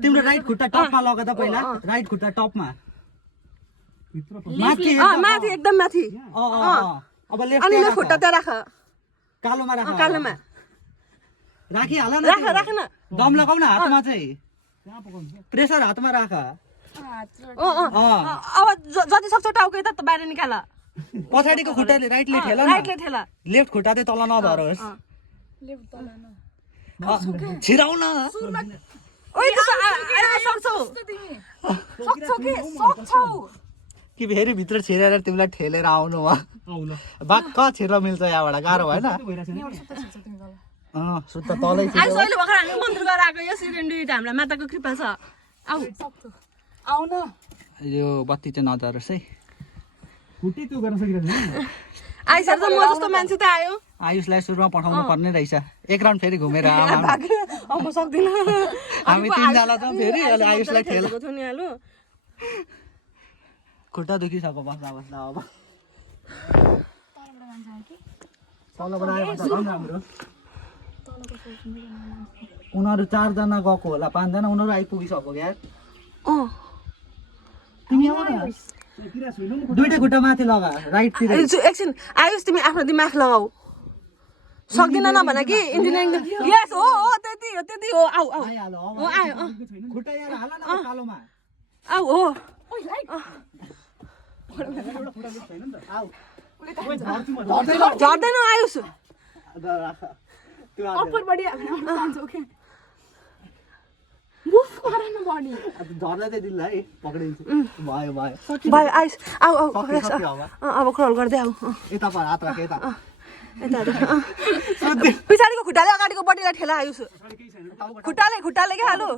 तिम्रो राइट खुट्टा टपमा लगा त पहिला राइट खुट्टा टपमा माथि माथि एकदम माथि अब लेफ्ट अनि लेफ्ट खुट्टा त्यहाँ राख कालोमा राख कालोमा राखी हाल न राख न दम लगाउ न हातमा चाहिँ प्रेसर हातमा राख अब जति सक्छौ टाउको यता बाहिर निकाल पछाडिको खुट्टाले राइटले ठेला राइटले ठेला लेफ्ट खुट्टा चाहिँ तल नधरोस् छिराउ न ओइ सक्छौ कि फेरि भित्र छिरेर तिमीलाई ठेलेर आउनु हो बाक्क छिर्न मिल्छ यहाँबाट गाह्रो भएन सुत्त तलै अहिले भर्खर हामी मन्दिर गएर आएको यो सिरेन्डी हामीलाई माताको कृपा छ आउ न यो बत्ती चाहिँ नजरोस् है आइसर त म जस्तो मान्छे त आयो आयुषलाई सुरुमा पठाउनु पर्ने रहेछ एक राउन्ड फेरि घुमेर म सक्दिन हामी तिनजना त फेरि अहिले आयुषलाई ठेला खुट्टा दुखिसक्यो बस्दा बस्दा अब तलबाट आयो राम्रो उनीहरू 4 जना गएको होला 5 जना उनीहरू आइपुगिसक्यो यार तिमी आउ न दुईटा खुट्टा माथि लगा राइट तिर एकछिन आयुष तिमी आफ्नो दिमाग लगाऊ सक्दिन नभन कि इन्जिनियरिङ यस हो त्यति हो आउ आउ आइहाल्यो हो आयो खुट्टा यहाँ हाल न कालोमा आउ हो झर्दैन आयुष भयो आइस आऊ आऊ अब क्रल गर्दै आऊ पछाडिको खुट्टाले अगाडिको बडीलाई ठेला आयुष खुट्टाले के हालु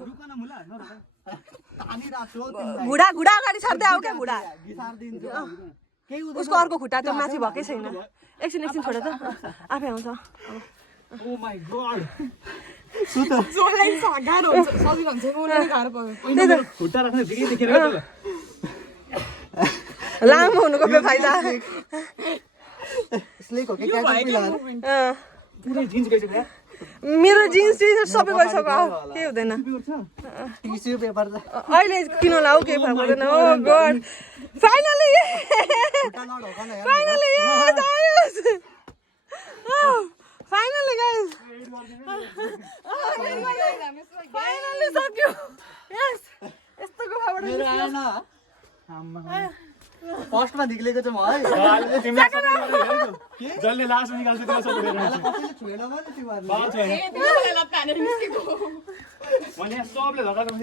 घुडा अगाडि छर्दै आऊ क्या घुडा उसको अर्को खुट्टा त माथि भएकै छैन एकछिन छोड त आफै आउँछ लामो हुनुको बेफाइदा मेरो जिन्स टी सर्ट सबै गइसक्यो केही हुँदैन टिस्यु पेपर अहिले किन लाऊ केही फरक पर्दैन ओ गॉड फाइनली यस आयुष फाइनली गाइस फाइनली सक्यो यस यस्तो गुफाबाट फर्स्टमा निक्लेको चाहिँ म है जसले लास्टमा निकाल्छ त्यसलाई सबै मैले सबले लगाएको